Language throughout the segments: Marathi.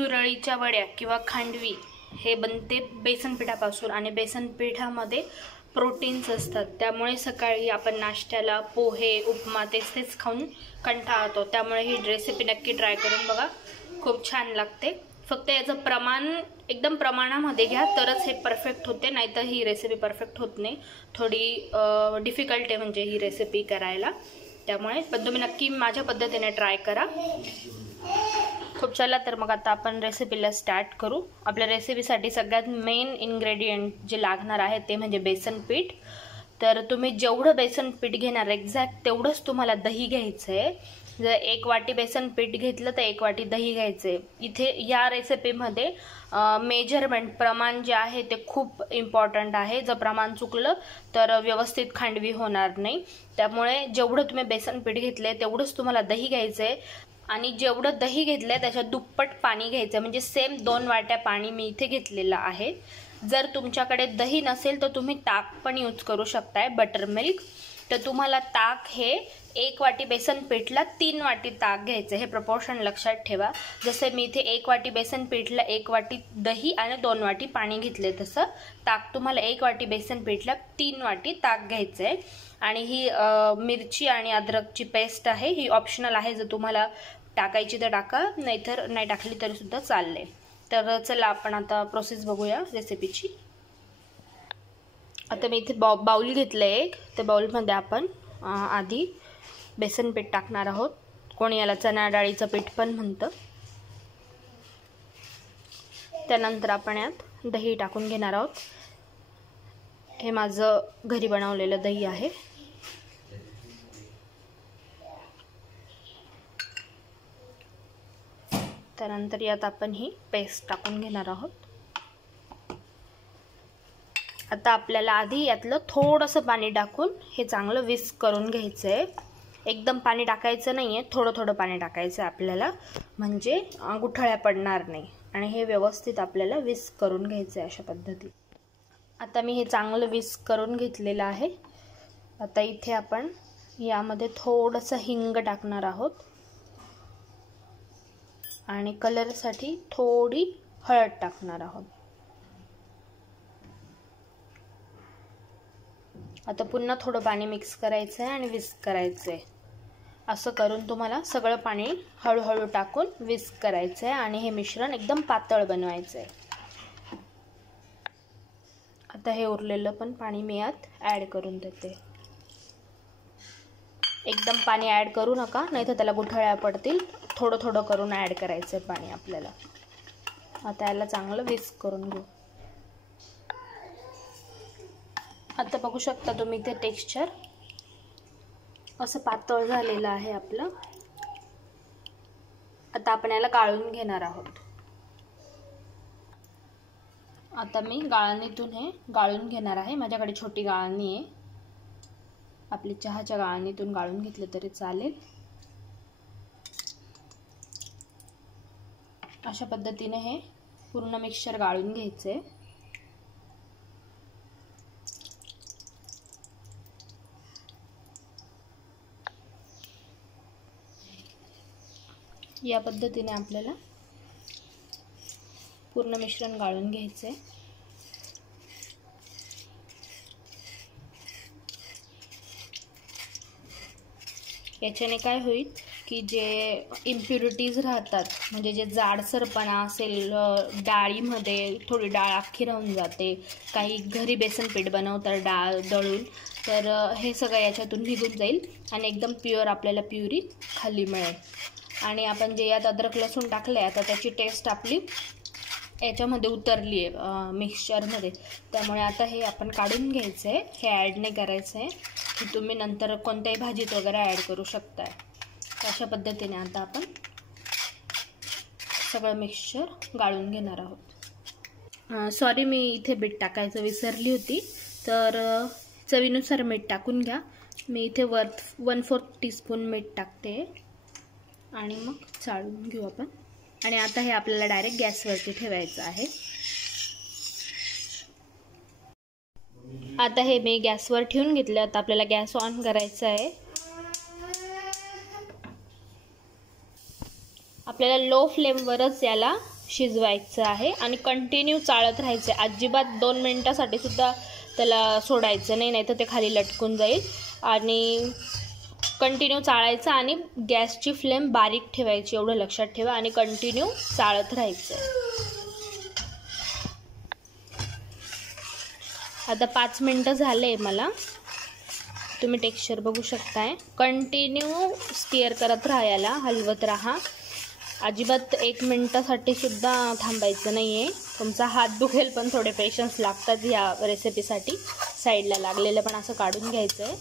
सुरळीच्या वड्या किंवा खांडवी हे बनते बेसन पिठापासून आणि बेसन पिठामध्ये प्रोटीन्स असतात, त्यामुळे सकाळी आपण नाश्त्याला पोहे उपमा तेच खाऊन कंटाळतो। त्यामुळे ही रेसिपी नक्की ट्राय करून बघा, खूप छान लागते। फक्त याचं प्रमाण एकदम प्रमाणामध्ये घ्या तरच हे परफेक्ट होते, नाहीतर ही रेसिपी परफेक्ट होत नाही। थोडी डिफिकल्ट आहे म्हणजे ही रेसिपी करायला, त्यामुळे पण तुम्ही नक्की माझ्या पद्धतीने ट्राय करा। खूप चला तर मग आता आपण रेसिपीला स्टार्ट करू। आपल्या रेसिपीसाठी सगळ्यात मेन इन्ग्रेडियंट जे लागणार आहे ते म्हणजे बेसन पीठ। तर तुम्ही जेवढं बेसन पीठ घेणार एक्झॅक्ट तेवढंच तुम्हाला दही घ्यायचं आहे। जर 1 वाटी बेसन पीठ घेतलं तर 1 वाटी दही घ्यायचं आहे। इथे या रेसिपीमध्ये मेजरमेंट प्रमाण जे आहे ते खूप इम्पॉर्टंट आहे। जर प्रमाण चुकलं तर व्यवस्थित खांडवी होणार नाही, त्यामुळे जेवढं तुम्ही बेसन पीठ घेतलंय तेवढंच तुम्हाला दही घ्यायचं आहे आणि जेवढं दही घेतलंय त्याच्या दुप्पट पाणी घ्यायचं, म्हणजे सेम 2 वाट्या पाणी मी इथे घेतलेलं आहे। जर तुमच्याकडे दही नसेल तर तुम्ही ताक पण यूज करू शकताय, बटर मिल्क। तर तुम्हाला ताक हे 1 वाटी बेसन पीठला 3 वाटी ताक घ्यायचं, हे प्रपोर्शन लक्षात ठेवा। जसे मी इथे 1 वाटी बेसन पीठला 1 वाटी दही आणि 2 वाटी पाणी घेतले, तसं ताक तुम्हाला 1 वाटी बेसन पीठला 3 वाटी ताक घ्यायचं आहे। आणि ही मिरची आणि अद्रकची पेस्ट आहे, ही ऑप्शनल आहे, जर तुम्हाला टाकायची तर टाका, नाहीतर नाही टाकली तरी सुद्धा चालले। तर चला आपण आता प्रोसेस बघूया रेसिपीची। आता मी इथे बाउल घेतलं एक, त्या बाउलमध्ये आपण आधी बेसन पीठ टाकणार आहोत, कोणी याला चणा डाळीचं पीठ पण म्हणतं। त्यानंतर आपण यात दही टाकून घेणार आहोत। हे माझं घरी बनवलेलं दही आहे। त्यानंतर यात आपण ही पेस्ट टाकून घेणार आहोत। आता आपल्याला आधी यातलं थोडंसं पाणी टाकून हे चांगलं विस्क करून घ्यायचं आहे। एकदम पाणी टाकायचं नाही आहे, थोडं थोडं पाणी टाकायचं आहे आपल्याला, म्हणजे गुठळ्या पडणार नाही। आणि हे व्यवस्थित आपल्याला विस्क करून घ्यायचं आहे अशा पद्धतीने। आता मी हे चांगलं विस्क करून घेतलेलं आहे। आता इथे आपण यामध्ये थोडंसं हिंग टाकणार आहोत आणि कलरसाठी थोडी हळद टाकणार आहोत। आता पुन्हा थोडं पाणी मिक्स करायचं आहे आणि विस्क करायचं आहे। असं करून तुम्हाला सगळं पाणी हळूहळू टाकून विस्क करायचं आहे आणि हे मिश्रण एकदम पातळ बनवायचं आहे। आता हे उरलेलं पण पाणी मी यात ॲड करून देते। एकदम पाणी ॲड करू नका, नाही तर त्याला गुठळ्या पडतील। थोडं थोडं करून ॲड करायचं आहे पाणी आपल्याला। आता याला चांगलं विस्क करून घेऊ। आता बघू शकता तुम्ही ते टेक्स्चर असं पातळ झालेलं आहे आपलं। आता आपण याला गाळून घेणार आहोत। आता मी गाळणीतून हे गाळून घेणार आहे। माझ्याकडे छोटी गाळणी आहे, आपली चहाच्या गाळणीतून गाळून घेतलं तरी चालेल। अशा पद्धतीने हे पूर्ण मिक्सचर गाळून घ्यायचे। या पद्धतीने आपल्याला पूर्ण मिश्रण गाळून घ्यायचे। याच्याने काय होईल की जे इम्प्युरिटीज राहतात, म्हणजे जे जाडसरपणा असेल डाळीमध्ये, थोडी डाळ अख्खी राहून जाते, काही घरी बेसन पीठ बनवतात डाळ दळून, तर हे सगळं याच्यातून निघून जाईल आणि एकदम प्युअर आपल्याला प्युरी खाली मिळेल। आणि आपण जे यात अद्रक लसूण टाकले, आता त्याची टेस्ट आपली याच्यामध्ये उतरली आहे मिक्सचरमध्ये, त्यामुळे आता हे आपण काढून घ्यायचं आहे। हे ॲड नाही करायचं आहे, की तुम्ही नंतर कोणत्याही भाजीत वगैरे ॲड करू शकताय। अशा पद्धतीने आता आपण सगळं मिक्सचर गाळून घेणार आहोत। सॉरी, मी इथे बीट टाकायचं विसरली होती, तर चवीनुसार मीठ टाकून घ्या। मी इथे 1/4 टीस्पून मीठ टाकते आणि मग चाळून घेऊ आपण। आणि आता हे आपल्याला डायरेक्ट गॅसवरती ठेवायचं आहे। आता हे मी गॅसवर ठेवून घेतलं। आता आपल्याला गॅस ऑन करायचा आहे। आपल्याला लो फ्लेमवरच याला शिजवायचं आहे आणि कंटिन्यू चाळत राहायचं आहे. अजिबात 2 मिनिटासाठी सुद्धा त्याला सोडायचं नाही, नाहीतर ते खाली लटकून जाईल. आणि कंटिन्यू चाळायचं आणि गॅसची फ्लेम बारीक ठेवायची, एवढं लक्षात ठेवा. आणि कंटिन्यू चाळत राहायचं. आता 5 मिनटं झाले मला. तुम्ही टेक्स्चर बघू शकताय. कंटिन्यू स्टिअर करत राहा, याला हलवत राहा. अजिबात 1 मिनिटासाठी सुद्धा थांबायचं नाही आहे. तुमचा हात दुखेल, पण थोडे पेशन्स लागतात या रेसिपीसाठी. साईडला लागलेलं पण असं काढून घ्यायचं आहे.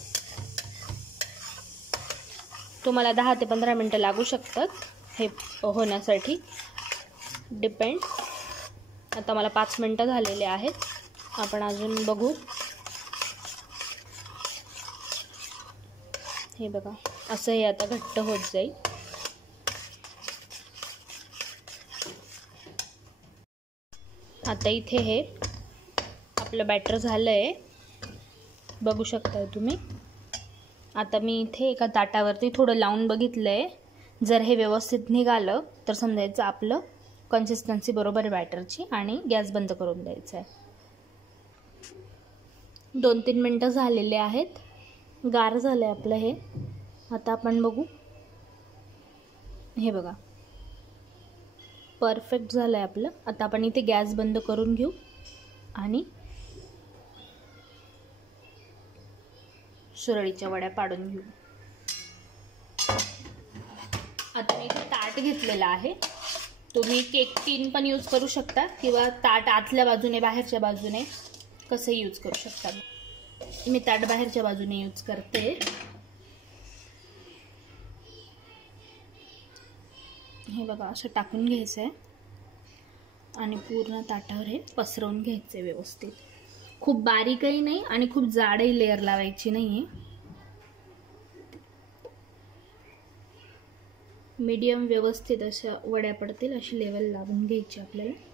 तुम्हाला 10 ते 15 मिनटं लागू शकतात हे होण्यासाठी, डिपेंड. आता मला 5 मिनटं झालेले आहेत. आपण अजून बघू. हे बघा, असं हे आता घट्ट होत जाईल. आता इथे हे आपलं बॅटर झालं आहे, बघू शकताय तुम्ही. आता मी इथे एका ताटावरती थोडं लावून बघितलं आहे. जर हे व्यवस्थित निघालं तर समजायचं आपलं कन्सिस्टन्सी बरोबर आहे बॅटरची, आणि गॅस बंद करून द्यायचा आहे. 2-3 मिनटं झालेले आहेत. गार झालं आहे आपलं हे. आता आपण बघू. हे बघा, परफेक्ट झालं आहे आपलं. आता आपण इथे गॅस बंद करून घेऊ आणि सुरळीच्या वड्या पाडून घेऊ. आता मी इथे ताट घेतलेलं आहे. तुम्ही केक टीन पण यूज करू शकता, किंवा ताट आतल्या बाजूने बाहेरच्या बाजूने कसं यूज करू शकता. मी ताट बाहेरच्या बाजूने यूज करते. हे बघा, असं टाकून घ्यायचं आहे आणि पूर्ण ताटावर हे पसरवून घ्यायचं आहे व्यवस्थित. खूप बारीकही नाही आणि खूप जाडही लेअर लावायची नाही आहे. मीडियम व्यवस्थित अशा वड्या पडतील अशी लेवल लावून घ्यायची आपल्याला.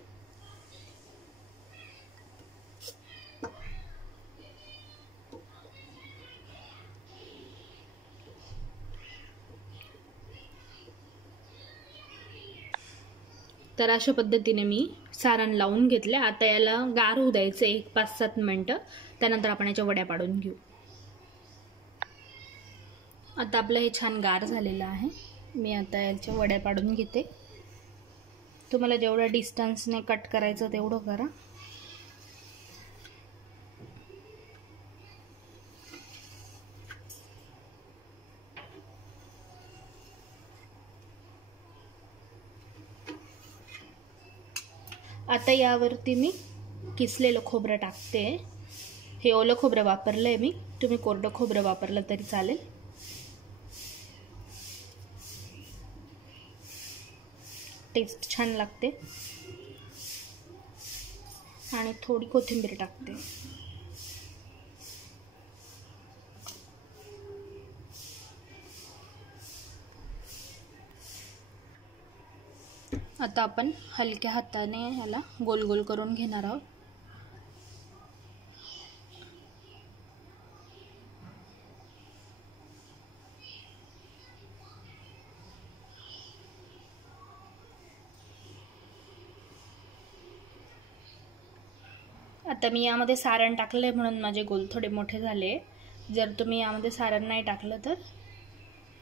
तर अशा पद्धतीने मी सारण लावून घेतले. आता याला गार होऊ द्यायचं 5-7 मिनटं. त्यानंतर आपण याच्या वड्या पाडून घेऊ. आता आपलं हे छान गार झालेलं आहे. मी आता याच्या वड्या पाडून घेते. तुम्हाला जेवढा डिस्टन्सने कट करायचं तेवढं करा. आता यावरती मी किसलेलं खोबरं टाकते. हे ओलं खोबरं वापरलं आहे मी. तुम्ही कोरडं खोबरं वापरलं तरी चालेल. टेस्ट छान लागते. आणि थोडी कोथिंबीर टाकते. आता आपण हलक्या हाताने ह्याला गोल गोल करून घेणार आहोत. आता मी यामध्ये सारण टाकले म्हणून माझे गोल थोडे मोठे झाले. जर तुम्ही यामध्ये सारण नाही टाकलं तर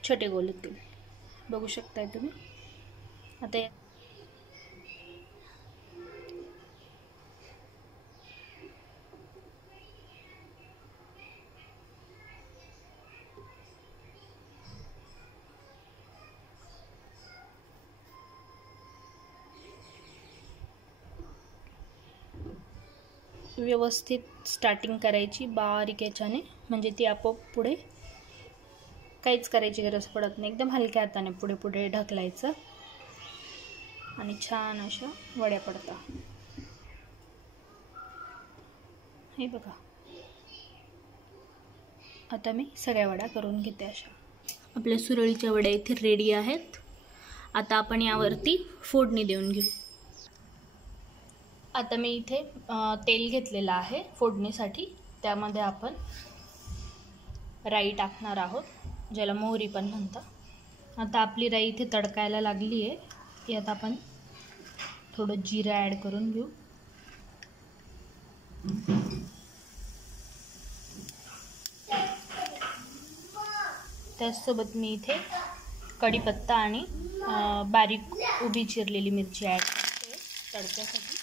छोटे गोल होतील. बघू शकताय तुम्ही. आता व्यवस्थित स्टार्टिंग करायची बारीक याच्याने, म्हणजे ती आपोआप पुढे काहीच करायची गरज पडत नाही. एकदम हलक्या हाताने पुढे पुढे ढकलायचं आणि छान अशा वड्या पडतात. हे बघा, आता मी सगळ्या वड्या करून घेते अशा. आपल्या सुरळीच्या वड्या इथे रेडी आहेत. आता आपण यावरती फोडणी देऊन घेऊ. आता मी इथे तेल घेतलेलं आहे फोडणीसाठी. त्यामध्ये आपण राई टाकणार आहोत, ज्याला मोहरी पण म्हणतात. आता आपली राई इथे तडकायला लागली आहे. यात आपण थोडं जिरं ॲड करून घेऊ. त्याचसोबत मी इथे कढीपत्ता आणि बारीक उभी चिरलेली मिरची ॲड करते तडक्यासाठी.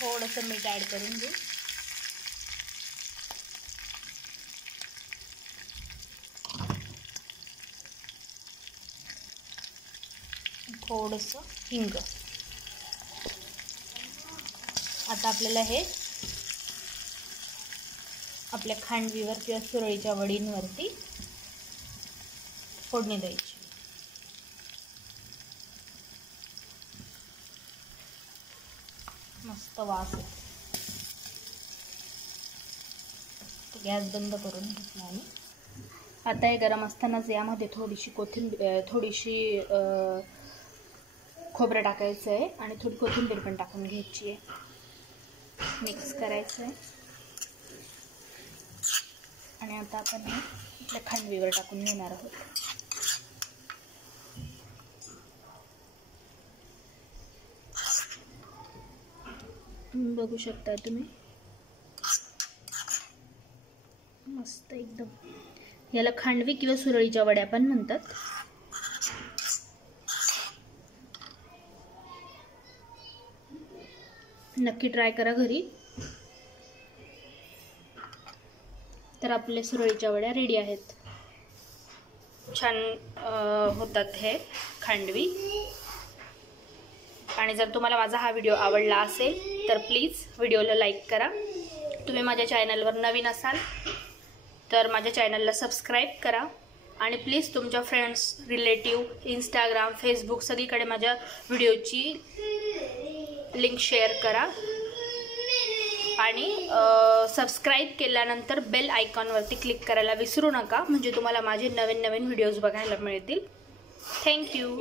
थोडंसं मीठ ॲड करून घेऊ. थोडंसं हिंग. आता आपल्याला हे आपल्या खांडवीवर किंवा सुरळीच्या वडींवरती फोडणी द्यायची. मस्त वास येतो. गॅस बंद करून घेतला आणि आता हे गरम असतानाच यामध्ये थोडीशी खोबरं टाकायचं आहे आणि थोडी कोथिंबीर पण टाकून घ्यायची आहे. मिक्स करायचं आहे आणि आता आपण हे आपल्या खांडवीवर टाकून घेणार आहोत. बघू शकता तुम्ही, मस्त एकदम. याला खांडवी किंवा सुरळीच्या वड्या पण म्हणतात. नक्की ट्राय करा घरी. तर आपले सुरळीच्या वड्या रेडी आहेत. छान होतात हे खांडवी. आणि जर तुम्हाला माझा हा व्हिडिओ आवडला असेल तर प्लीज व्हिडिओला लाईक करा. तुम्ही माझ्या चॅनलवर नवीन असाल तर माझ्या चॅनलला सबस्क्राईब करा. आणि प्लीज तुमच्या फ्रेंड्स, रिलेटिव्ह, इंस्टाग्राम, फेसबुक सगळीकडे माझ्या व्हिडिओची लिंक शेअर करा. आणि सबस्क्राईब केल्यानंतर बेल आयकॉनवरती क्लिक करायला विसरू नका, म्हणजे तुम्हाला माझे नवीन नवीन व्हिडिओज बघायला मिळतील. थँक्यू.